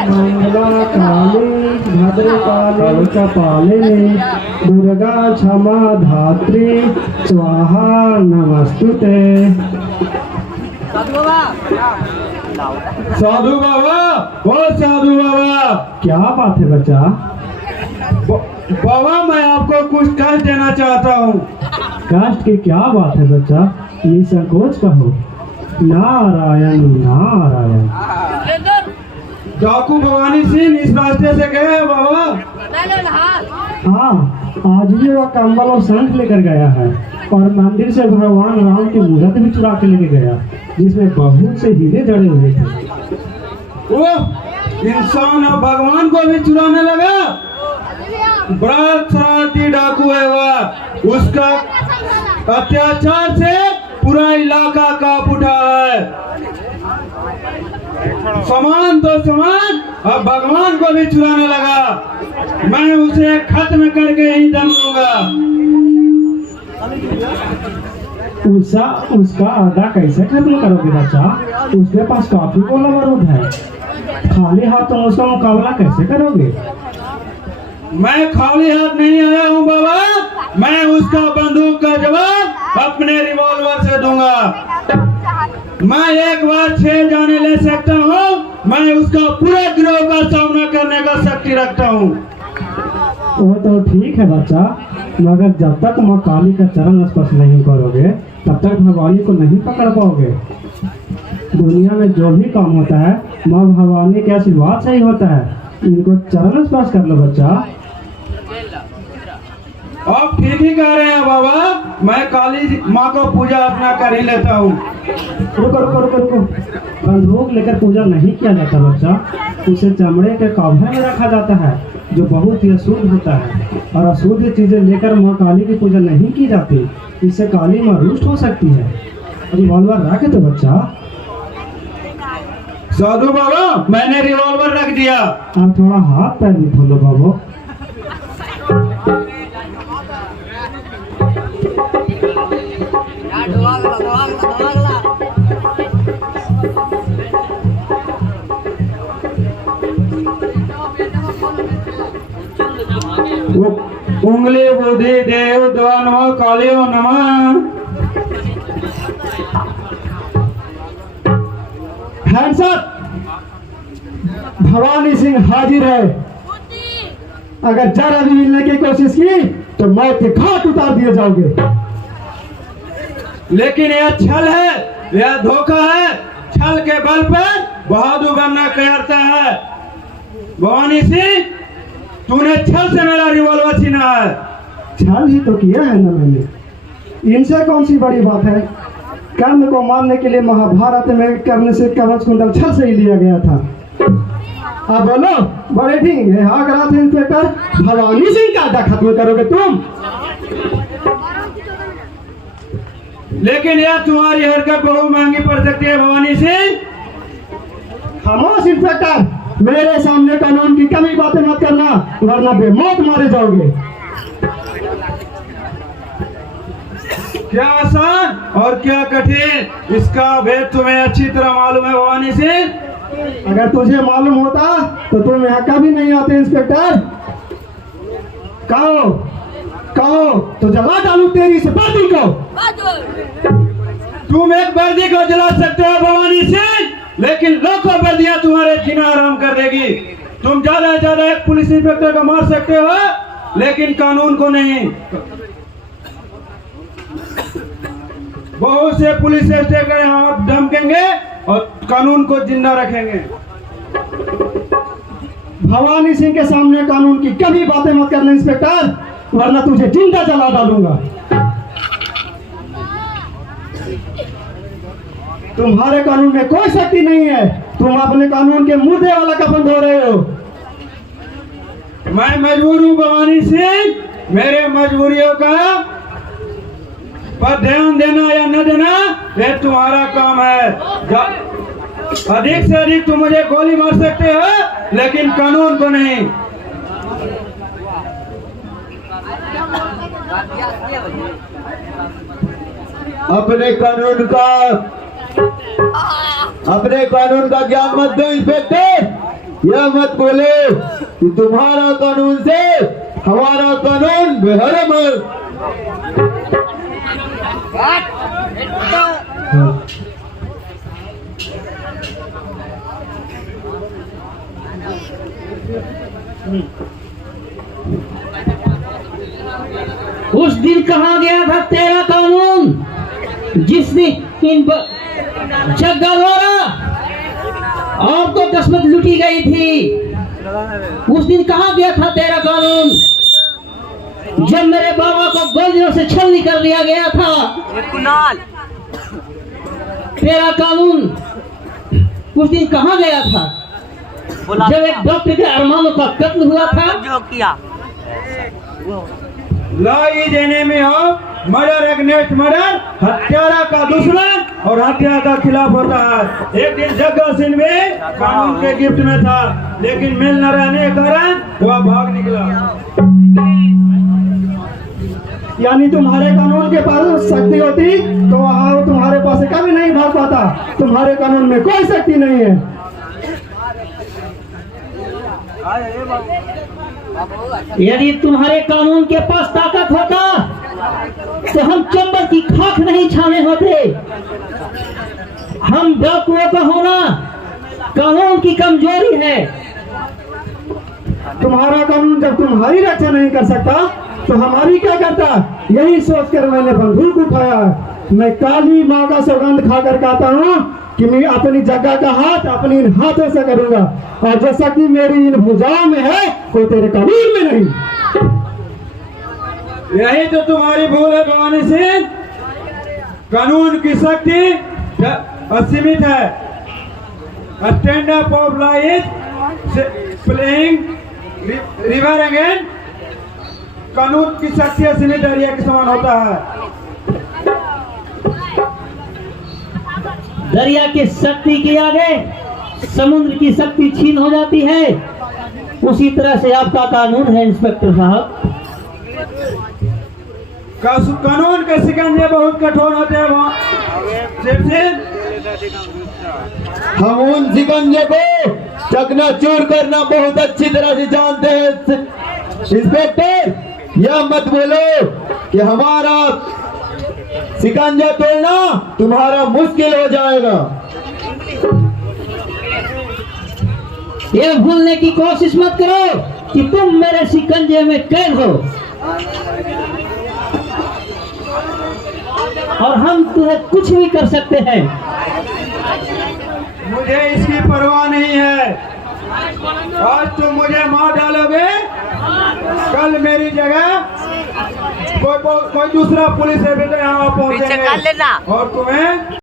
मंगला काली भद्रकाली कपालिनी दुर्गा क्षमा धात्री स्वाहा नमस्तुते। साधु बाबा, ओ साधु बाबा। क्या बात है बच्चा? बाबा मैं आपको कुछ कष्ट देना चाहता हूँ। कष्ट की क्या बात है बच्चा, निसंकोच कहो। नारायण नारायण। डाकू भवानी सिंह इस रास्ते से गए हैं बाबा। हाँ, आज भी वह कंबल और शंख लेकर गया है और मंदिर से भगवान राम की मूर्त भी चुरा के लेके गया, जिसमें बहुत से हीरे जड़े हुए थे। वो इंसान और भगवान को भी चुराने लगा। बड़ा शरारती डाकू है वह। उसका अत्याचार से पूरा इलाका कांप उठा है। सामान तो सामान, अब भगवान को भी चुराने लगा। मैं उसे खत्म करके ही दम लूंगा। उसका अड्डा कैसे खत्म करोगे बच्चा? उसके पास काफी गोला बारूद है। खाली हाथ तुम उसका मुकाबला कैसे करोगे? मैं खाली हाथ नहीं आया हूँ बाबा। मैं उसका बंदूक का जवाब अपने रिवॉल्वर से दूंगा। मैं एक बार 6 जाने ले सकता हूँ। मैं उसका पूरे गिरोह का सामना करने का शक्ति रखता हूँ। वो तो ठीक है बच्चा, मगर जब तक माँ काली का चरण स्पर्श नहीं करोगे तब तक भवानी को नहीं पकड़ पाओगे। दुनिया में जो भी काम होता है माँ भवानी के आशीर्वाद से ही होता है। इनको चरण स्पर्श कर लो बच्चा। आप ठीक ही कह रहे हैं बाबा। मैं काली माँ को पूजा अपना कर ही लेता हूँ। रुको रुको रुको रुको, बंदूक लेकर पूजा नहीं किया जाता बच्चा। उसे चमड़े के कवर में रखा जाता है जो बहुत ही अशुद्ध होता है, और अशुद्ध चीजें लेकर माँ काली की पूजा नहीं की जाती। इससे काली माँ रुष्ट हो सकती है। रिवॉल्वर रखे तो बच्चा। साधु बाबा, मैंने रिवॉल्वर रख दिया। आप थोड़ा हाथ पैर भी खोलो बाबू। उंगली बुद्धि देव नमः कालियो नमः। Hands up. भवानी सिंह हाजिर है। अगर जरा भी मिलने की कोशिश की तो मौत के घाट उतार दिए जाओगे। लेकिन यह छल है, यह धोखा है। छल के बल पर बहादुर बनना कहता है। भवानी सिंह, तूने छल से मेरा रिवॉल्वर छीना है। छल ही तो किया है ना मैंने। इनसे कौन सी बड़ी बात है? कर्ण को मारने के लिए महाभारत में कर्ण से कवच कुंडल छल से ही लिया गया था। अब बोलो, बड़े ठीक है। हाँ करा थे इंस्पेक्टर। भवानी सिंह का अड्डा खत्म करोगे तुम? लेकिन यह तुम्हारी हरकत बहुत महंगी पड़ सकती है भवानी सिंह। खामोश इंस्पेक्टर, मेरे सामने कानून की कमी बातें मत करना, वरना बेमौत मारे जाओगे। क्या आसान और क्या कठिन, इसका भेद तुम्हें अच्छी तरह मालूम है भवानी सिंह। अगर तुझे मालूम होता तो तुम यहाँ कभी नहीं आते इंस्पेक्टर। कहो कहो तो जला डालू तेरी इस वर्दी को। तुम एक वर्दी को जला सकते हो भवानी सिंह, लेकिन लाखों वर्दियां तुम्हारे जीना आराम कर देगी। तुम ज्यादा से ज्यादा एक पुलिस इंस्पेक्टर को मार सकते हो, लेकिन कानून को नहीं। बहुत से पुलिस स्टेशन यहाँ धमकेंगे और कानून को जिंदा रखेंगे। भवानी सिंह के सामने कानून की कभी बातें मत करना इंस्पेक्टर, वरना तुझे जिंदा जला डालूंगा। तुम्हारे कानून में कोई शक्ति नहीं है। तुम अपने कानून के मुर्दे वाला कफन धो रहे हो। मैं मजबूर हूँ भवानी सिंह, मेरे मजबूरियों का पर ध्यान देना या न देना ये तुम्हारा काम है। अधिक से अधिक तुम मुझे गोली मार सकते हो, लेकिन कानून को नहीं। अपने कानून का ज्ञान मत दो इंस्पेक्टर। यह मत बोलो कि तुम्हारा कानून से हमारा कानून बेहरम है। उस दिन कहा गया था तेरा कानून, जिसने इन जग्गा द्वारा और तो किस्मत लूटी गई थी। उस दिन कहा गया था तेरा कानून, जब मेरे बाबा को गोलियों से छलनी कर दिया गया था। तेरा कानून उस दिन कहा गया था, जब एक डॉक्टर के अरमानों का कत्ल हुआ था। जो किया law is enemy of murder against murder, हत्यारा का दुश्मन और हत्या का खिलाफ होता है। एक दिन जग्गा सिंह में कानून के गिफ्ट में था, लेकिन मिल न रहने के कारण वह भाग निकला। यानी तुम्हारे कानून के पास शक्ति होती तो वहाँ तुम्हारे पास कभी नहीं भाग पाता। तुम्हारे कानून में कोई शक्ति नहीं है। यदि तुम्हारे कानून के पास ताकत होता तो हम चंबल की खाक नहीं छाने होते। हम डाकुओं का होना कानून की कमजोरी है। तुम्हारा कानून जब तुम्हारी रक्षा नहीं कर सकता तो हमारी क्या करता? यही सोचकर मैंने बंदूक उठाया। मैं काली माँ का सौगंध खाकर कहता हूँ कि मैं अपनी जगह का हाथ अपनी इन हाथों से करूंगा, और जो शक्ति मेरी इन भुजाओं में है वो तेरे कानून में नहीं। यही तो तुम्हारी भूल है भवानी सिंह। कानून की शक्ति असीमित है। Stand up of law is playing river again. कानून की शक्ति असीमित दरिया के समान होता है। दरिया की शक्ति के आगे समुद्र की शक्ति छीन हो जाती है। उसी तरह से आपका कानून है इंस्पेक्टर साहब। कानून के शिकंजे बहुत कठोर होते हैं। हम उन शिकंजे को चकनाचूर करना बहुत अच्छी तरह से जानते हैं। इंस्पेक्टर, यह मत बोलो कि हमारा शिकंजा तोड़ना तुम्हारा मुश्किल हो जाएगा। ये भूलने की कोशिश मत करो कि तुम मेरे शिकंजे में कैद हो, और हम तुम्हें कुछ भी कर सकते हैं। मुझे इसकी परवाह नहीं है। आज तुम मुझे मार डालोगे, कल मेरी जगह कोई दूसरा पुलिस ऑफिसर यहाँ पीछे कर पहुंचेंगे लेना। और तुम्हें